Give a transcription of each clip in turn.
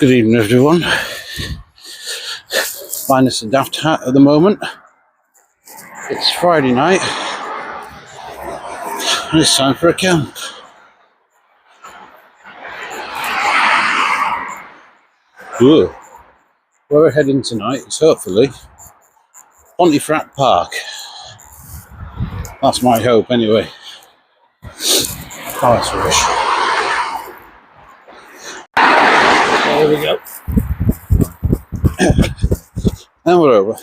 Good evening, everyone. Minus a daft hat at the moment. It's Friday night, and it's time for a camp. Ooh. Where we're heading tonight is hopefully Pontefract Park. That's my hope, anyway. Oh, that's a wish. There we go. And we're over.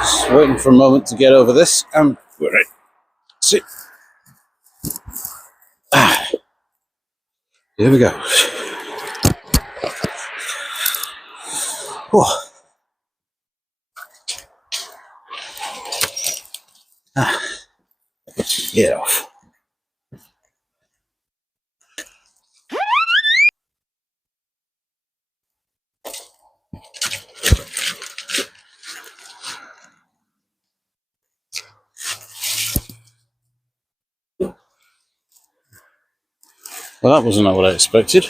Just waiting for a moment to get over this, and we're ready. Sit. Here we go. Oh. Get off. Well, that wasn't what I expected.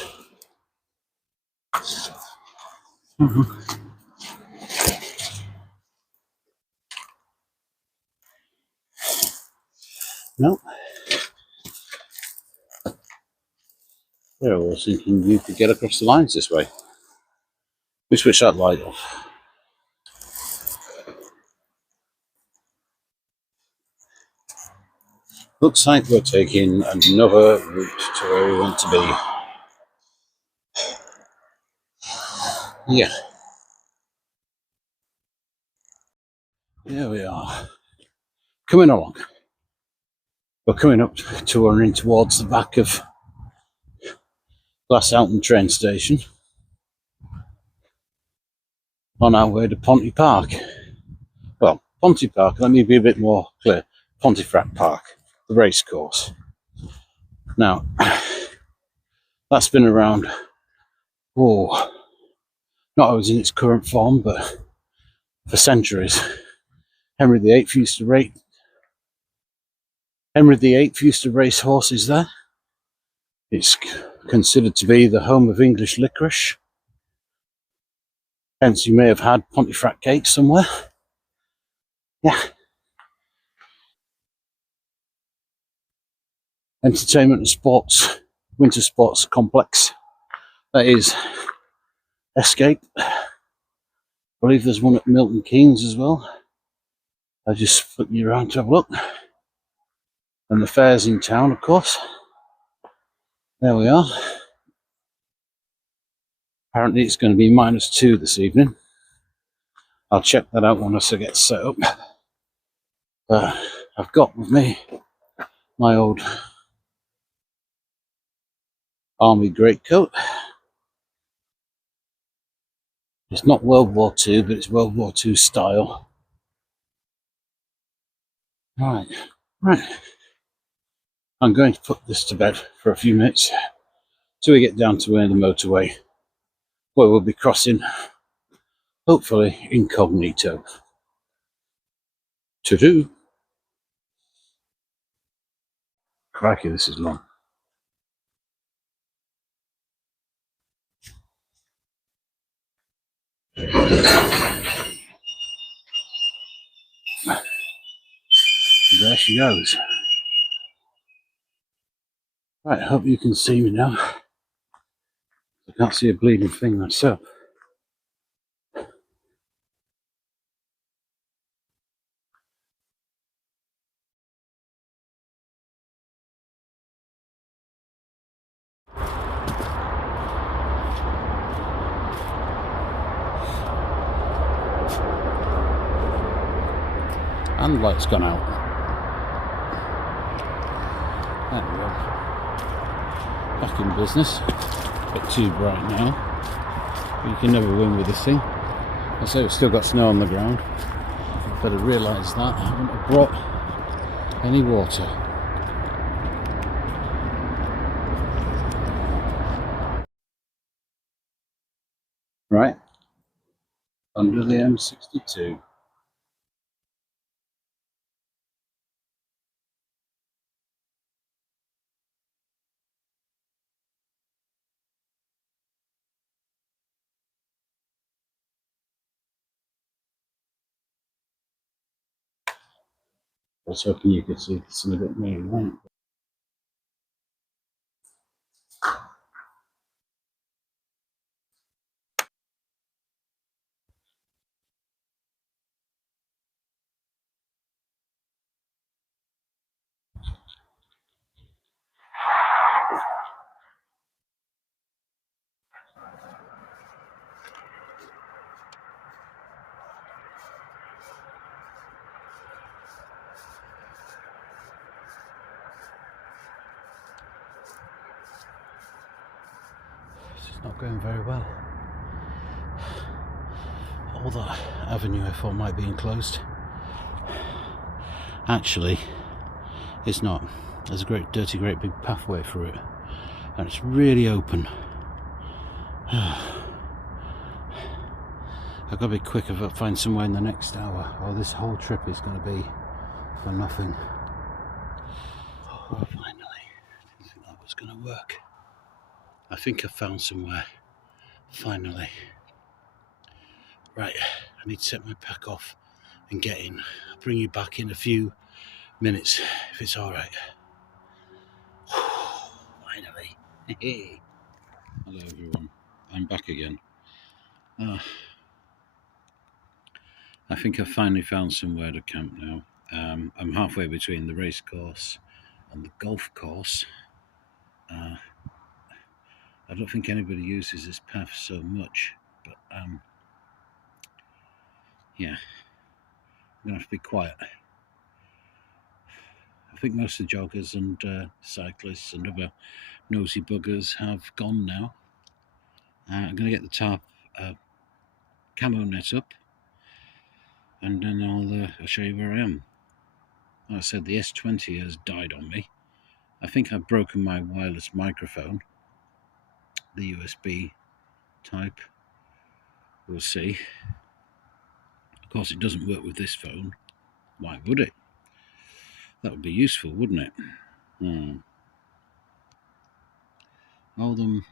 No. Yeah, I was thinking you could get across the lines this way. We switch that light off. Looks like we're taking another route to where we want to be. Yeah. Here we are. Coming along. We're coming up to running towards the back of Glassalton train station on our way to Ponte Park. Well, Ponte Park, let me be a bit more clear. Pontefract Park, the race course. Now, that's been around, not always in its current form, but for centuries. Henry VIII used to race horses there. It's considered to be the home of English licorice. Hence, you may have had Pontefract cake somewhere. Yeah. Entertainment and sports, winter sports complex. That is Escape. I believe there's one at Milton Keynes as well. I'll just flip you around to have a look. And the fair's in town, of course. There we are. Apparently it's going to be -2 this evening. I'll check that out once I get set up. I've got with me my old army greatcoat. It's not World War II, but it's World War II style. Right. I'm going to put this to bed for a few minutes till we get down to where the motorway, where we'll be crossing, hopefully incognito. To-do. Crikey, this is long. There she goes. Right, I hope you can see me now. I can't see a bleeding thing myself. And the light's gone out. There we go. Back in business. A bit too bright now. But you can never win with this thing. I say it's still got snow on the ground. Better realise that. I haven't brought any water. Right. Under the M62. I was hoping you could see some of it maybe right. It's not going very well. All that avenue I thought might be enclosed. Actually, it's not. There's a great big pathway through it, and it's really open. I've got to be quick if I find somewhere in the next hour, or this whole trip is going to be for nothing. Oh, finally, I didn't think that was going to work. I think I found somewhere. Finally. Right, I need to set my pack off and get in. I'll bring you back in a few minutes if it's alright. Finally. Hey. Hello everyone, I'm back again. I think I've finally found somewhere to camp now. I'm halfway between the race course and the golf course. I don't think anybody uses this path so much, but yeah, I'm going to have to be quiet. I think most of the joggers and cyclists and other nosy buggers have gone now. I'm going to get the tarp camo net up, and then I'll show you where I am. Like I said, the S20 has died on me. I think I've broken my wireless microphone, the USB type. We'll see. Of course, it doesn't work with this phone. Why would it? That would be useful, wouldn't it? All them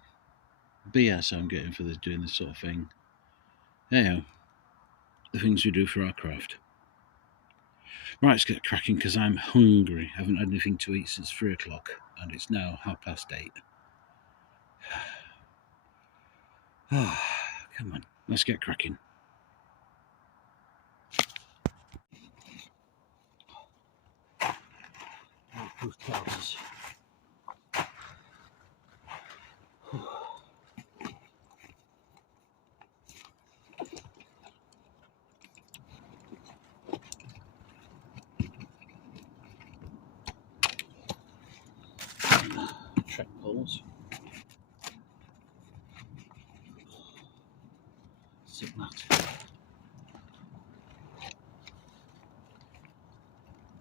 BS I'm getting for doing this sort of thing. Anyhow, the things we do for our craft. Right, let's get cracking because I'm hungry. I haven't had anything to eat since 3 o'clock, and it's now 8:30. Come on, let's get cracking. Trousers. Trek poles. Sit mat.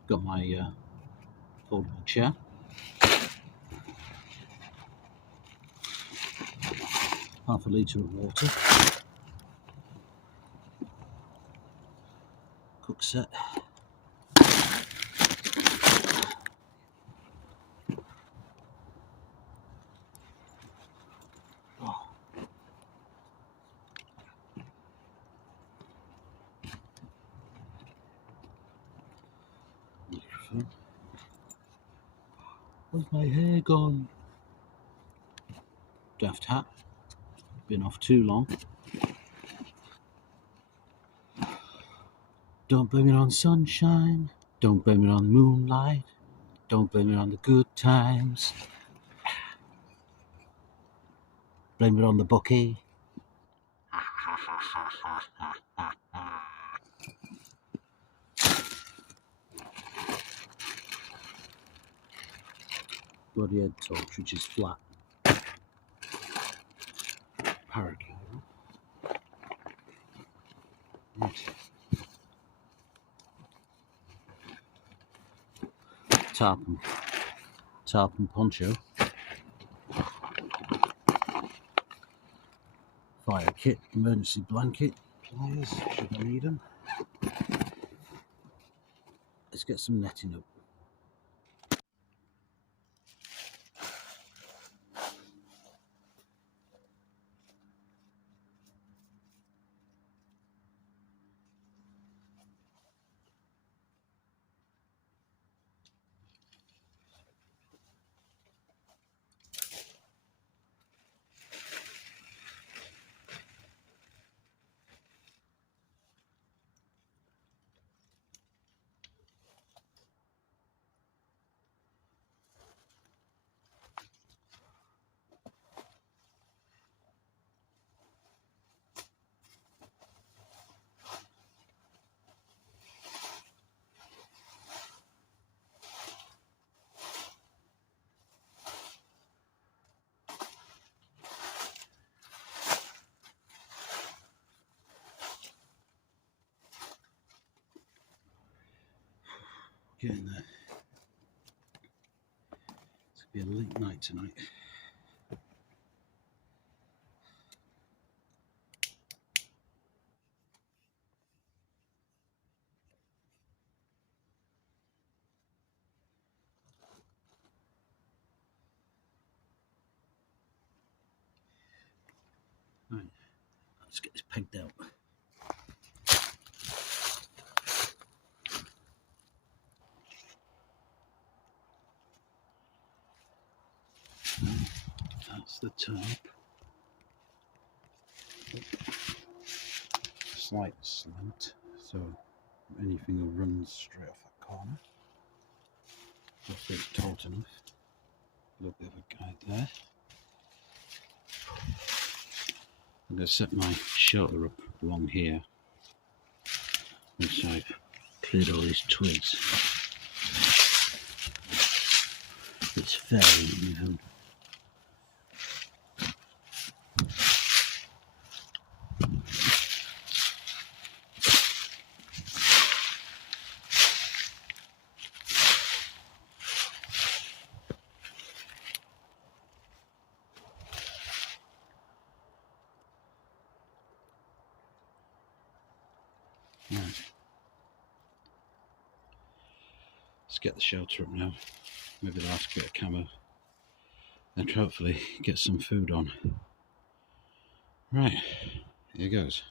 Got my foldable chair. Half a litre of water. Cook set. Microphone. Where's my hair gone? Daft hat. Been off too long. Don't blame it on sunshine. Don't blame it on moonlight. Don't blame it on the good times. Blame it on the bookie. bloody head torch, which is flat. Parakeet. Right. Tarpon poncho. Fire kit, emergency blanket, pliers, should I need them. Let's get some netting up. Getting there. It's going to be a late night tonight. Right, let's get this pegged out. That's the top. Slight slant, so anything will run straight off that corner. Hopefully it's taut enough. A little bit of a guide there. I'm going to set my shelter up along here once I've cleared all these twigs. It's fairly even. Right. Let's get the shelter up now. Maybe the last bit of camo. And hopefully get some food on. Right, here goes.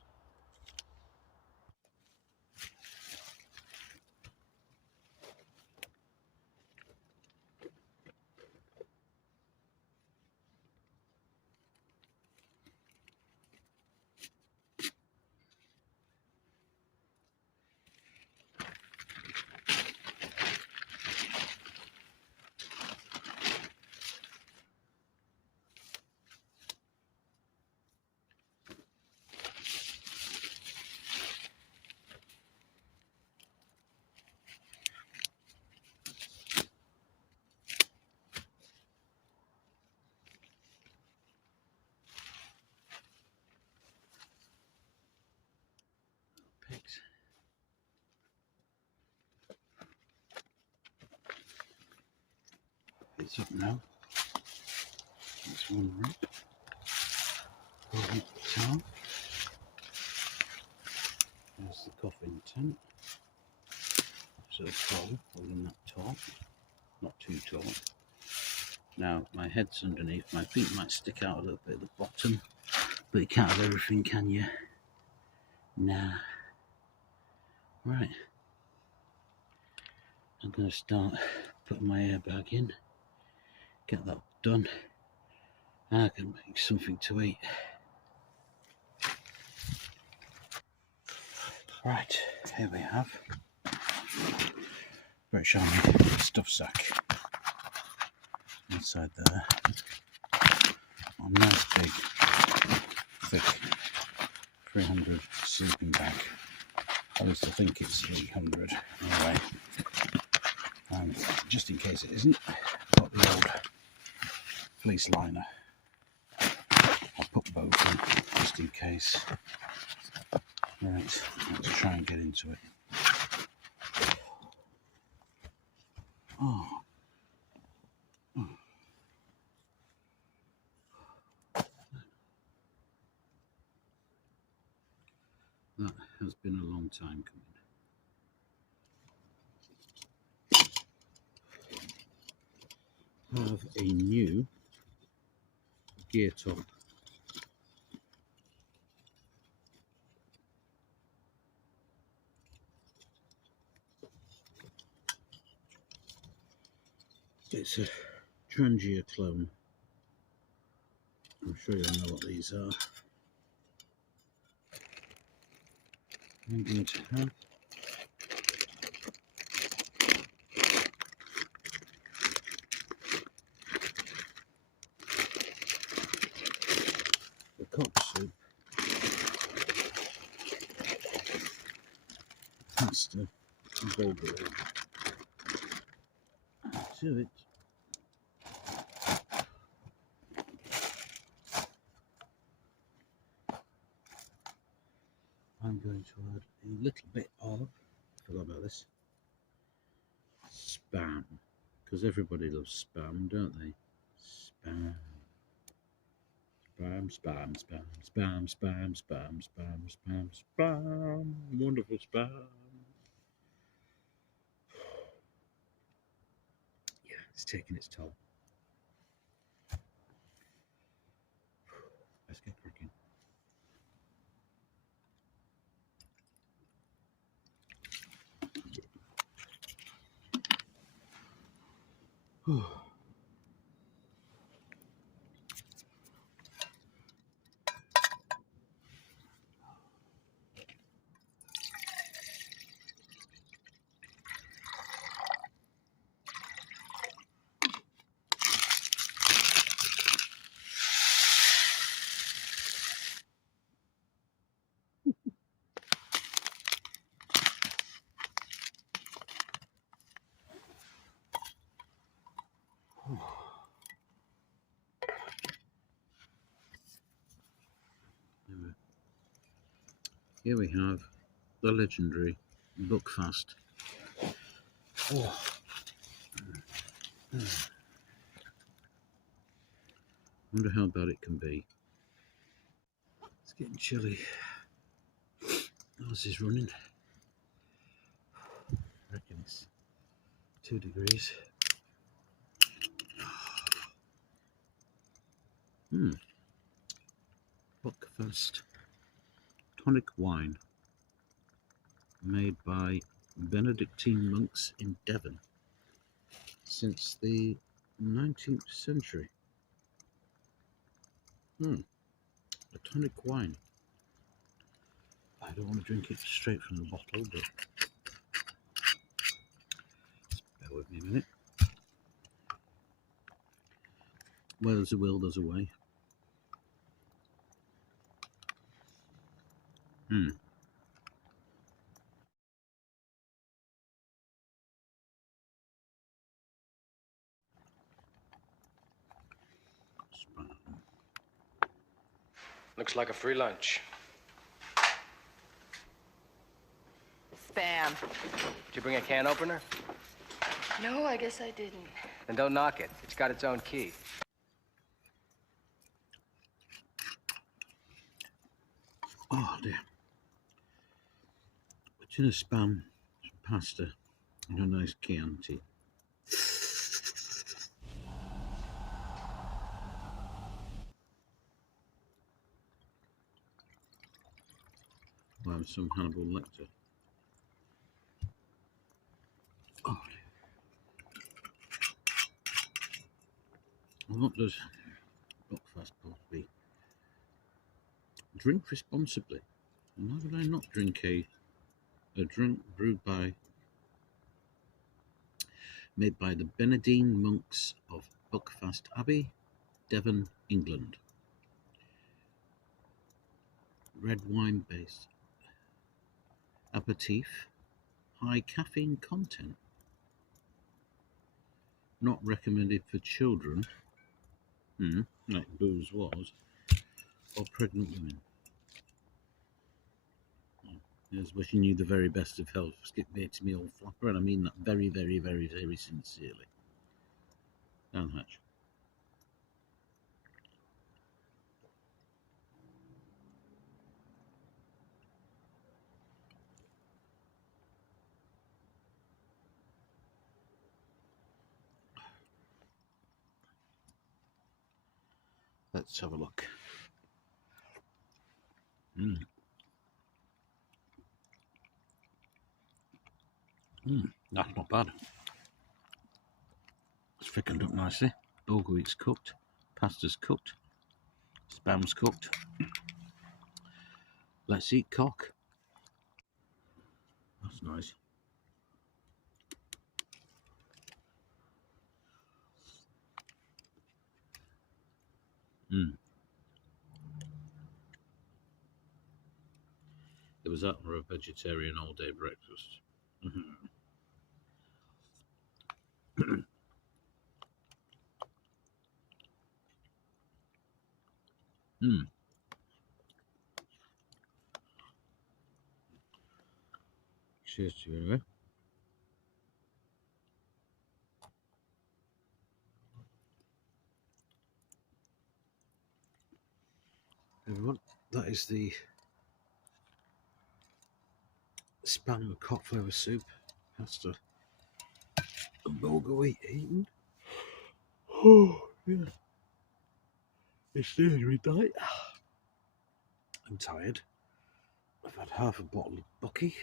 Pigs. It's up now. That's one rip. Pull up the top. There's the coffin tent. So tall, holding that top. Not too tall. Now my head's underneath. My feet might stick out a little bit at the bottom, but you can't have everything, can you? Nah. Right. I'm going to start putting my airbag in. Get that done. And I can make something to eat. Right, here we have very shiny stuff sack inside there. A nice big, thick 300 sleeping bag. At least I think it's 300 anyway. And just in case it isn't, I've got the old fleece liner. I'll put both in just in case. Right, let's try and get into it. Oh. That has been a long time coming. I have a new gear top. It's a Trangia clone. I'm sure you'll know what these are. I'm going to have the coppice soup, pasta, and bulgur. To it, I'm going to add a little bit of, forgot about this, spam, because everybody loves spam, don't they? Spam. Spam, spam, spam, spam, spam, spam, spam, spam, spam, wonderful spam. Yeah, it's taking its toll. Let's get cracking. Here we have the legendary Buckfast. Oh. Wonder how bad it can be. It's getting chilly. Ours is running. I reckon it's 2 degrees. Buckfast tonic wine made by Benedictine monks in Devon since the 19th century. A tonic wine. I don't want to drink it straight from the bottle, but bear with me a minute. Where there's a will, there's a way. Looks like a free lunch. Spam. Did you bring a can opener? No, I guess I didn't. Then don't knock it. It's got its own key. Oh dear. It's in a spam, some pasta, and a nice Chianti. Wow, some Hannibal Lecter. Oh dear. Well, what does Buckfast supposed to be? Drink responsibly. And why would I not drink a drink made by the Benedictine monks of Buckfast Abbey, Devon, England. Red wine based aperitif, high caffeine content. Not recommended for children Like booze was, or pregnant women. Here's wishing you the very best of health. Skip beer to me, old flapper, and I mean that very, very, very, very sincerely. Down the hatch. Let's have a look. That's not bad. It's thickened up nicely. Bulgari's cooked. Pasta's cooked. Spam's cooked. Let's eat cock. That's nice. It was that or a vegetarian all-day breakfast. Cheers to you anyway. Everyone, that is the spam and cock flavour soup, pasta, and bulgur wheat eaten. Oh, yeah. It's nearly midnight. I'm tired. I've had half a bottle of Bucky.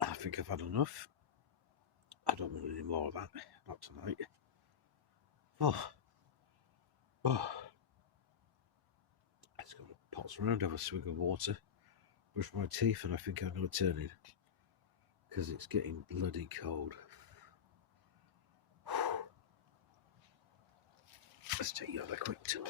I think I've had enough. I don't want any more of that. Not tonight. Oh. I just got to putz around, have a swig of water, brush my teeth, and I think I'm going to turn in. Because it's getting bloody cold. Let's take you on a quick tour.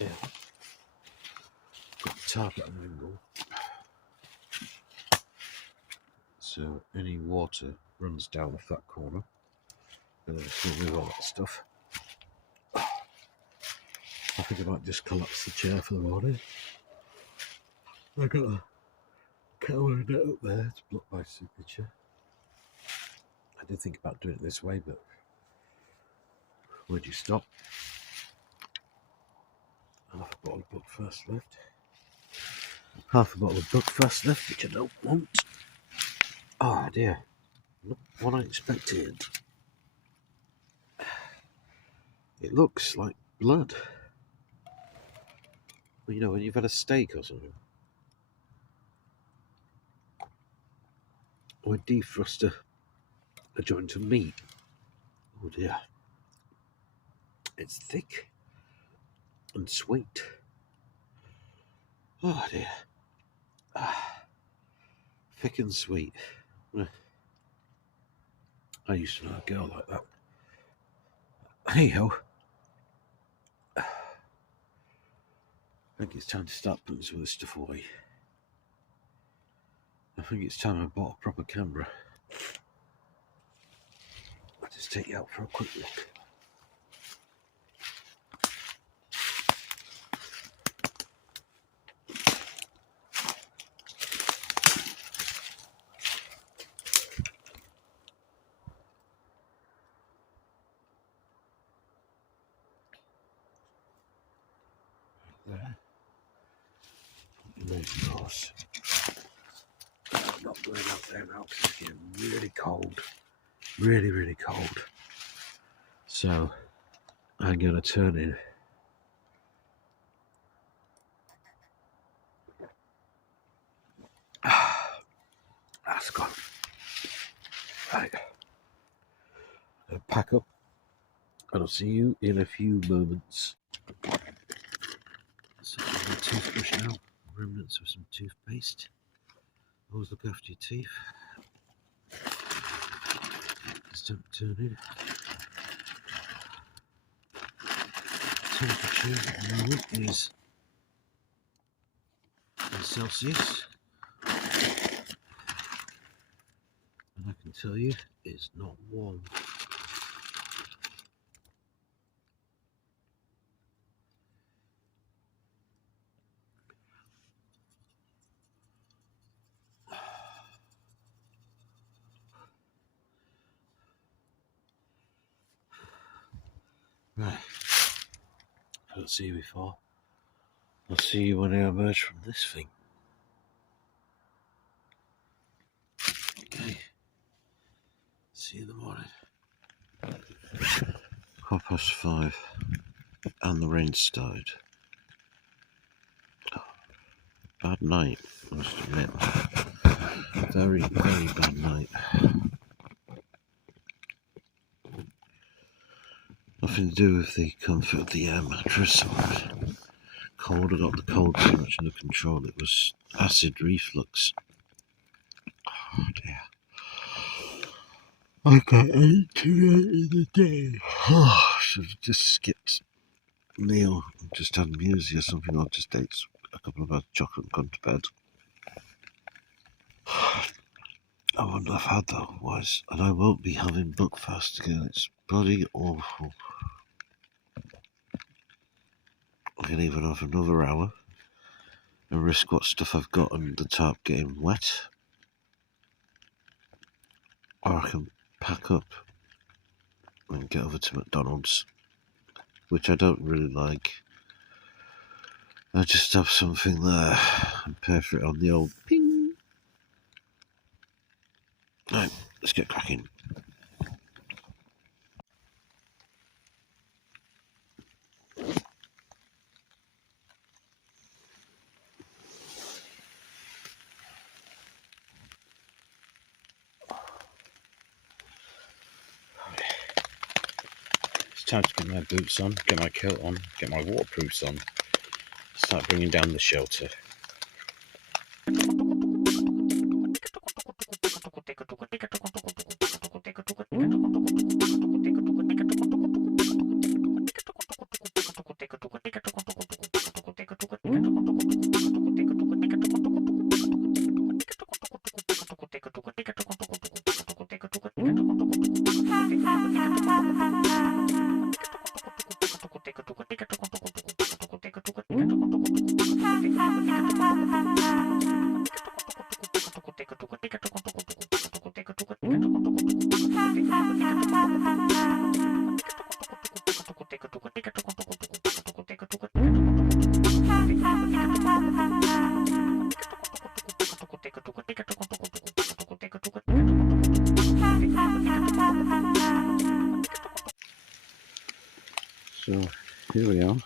Yeah. Got the target on the window. So any water runs down off that corner. And then just remove all that stuff. I think I might just collapse the chair for the morning. I got a camera net up there to block my signature. I did think about doing it this way, but where'd you stop? Half a bottle of Buckfast left. Half a bottle of Buckfast left, which I don't want. Oh dear, not what I expected. It looks like blood. Well, you know, when you've had a steak or something. Or a defroster, a joint of meat. Oh dear. It's thick and sweet. Oh dear. Thick and sweet. I used to know a girl like that. Anyhow, I think it's time to start putting some of this stuff away. I think it's time I bought a proper camera. I'll just take you out for a quick look. of course. I'm not going out there now because it's getting really cold. Really, really cold. So I'm going to turn in. That's gone. Right. I'll pack up and I'll see you in a few moments. So I've got a toothbrush now. Remnants of some toothpaste. Always look after your teeth. Just don't turn in. Temperature at the moment is in Celsius. And I can tell you it's not warm. Right. I'll see you before. I'll see you when I emerge from this thing. Okay. See you in the morning. 5:30 and the rain started. Bad night, I must admit. Very, very bad night. Nothing to do with the comfort of the air mattress or cold. I got the cold too much under control. It was acid reflux. Oh dear. I got 8 too late in the day. Oh, should have just skipped meal and just had muesli or something, or just ate a couple of bars of chocolate and gone to bed. I wouldn't have had that otherwise, and I won't be having breakfast again. It's bloody awful. I can even have another hour and risk what stuff I've got under the tarp getting wet, or I can pack up and get over to McDonald's, which I don't really like. I just have something there and pay for it on the old ping. Right, let's get cracking. It's time to get my boots on, get my kilt on, get my waterproofs on, start bringing down the shelter. So here we are.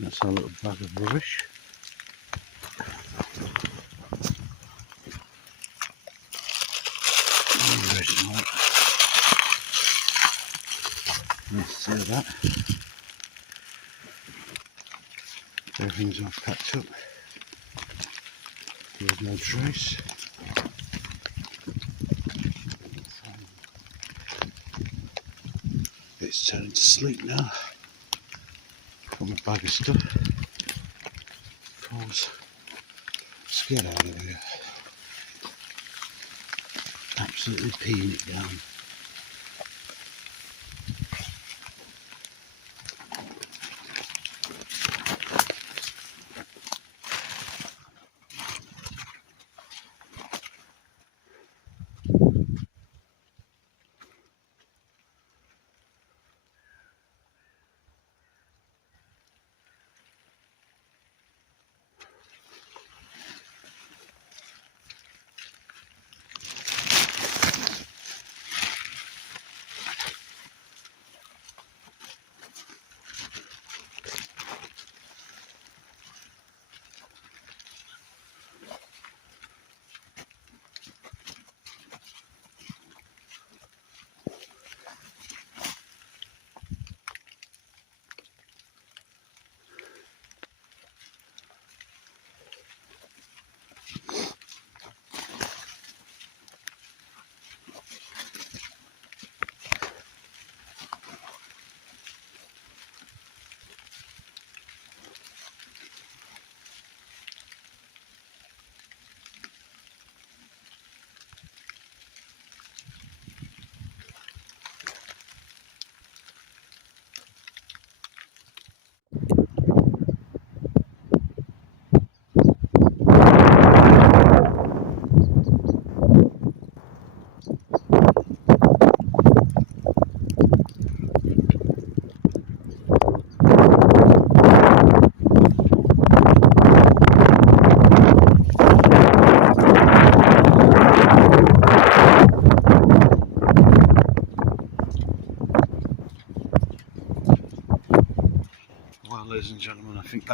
That's our little bag of rubbish. Nice to see that. Everything's all packed up. There's no trace. It's turning to sleep now. Got my bag of stuff. Cause let's get out of here. Absolutely peeing it down.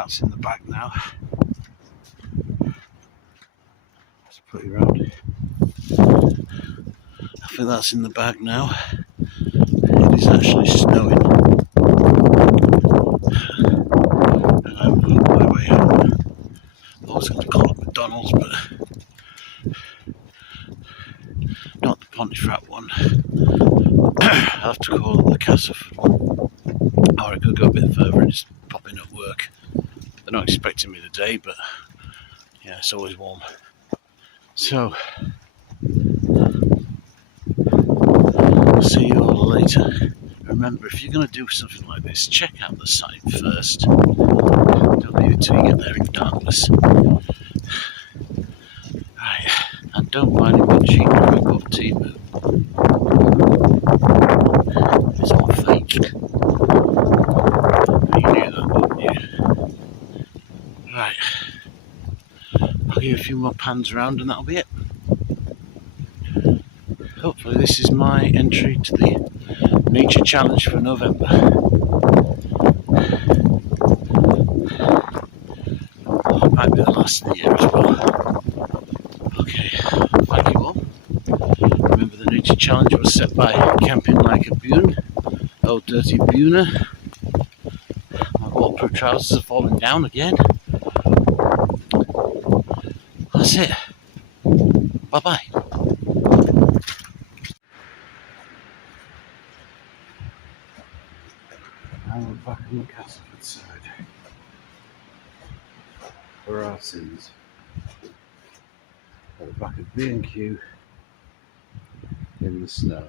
that's in the back now. Let's put it around. I think that's in the bag now. It is actually snowing. And I'm on my way home. I was going to call it McDonald's, but not the Pontefract one. I'll have to call it the Castleford one. Or I could go a bit further and just pop in at work. They're not expecting me today, but yeah, it's always warm. So, I'll see you all later. Remember, if you're going to do something like this, check out the site first. Don't leave it till you get there in darkness. Right, and don't buy any one cheap rip-off Timu. It's all fake. You knew that, didn't you? Right, I'll give you a few more pans around and that'll be it. Hopefully this is my entry to the nature challenge for November. Oh, it might be the last of the year as well. Okay, thank you all. Remember the nature challenge was set by Camping Like a Bune. Oh, dirty Buner. My waterproof trousers are falling down again. That's it. Bye bye. And we're back on the Castleford side for our sins. At the back of B&Q in the snow.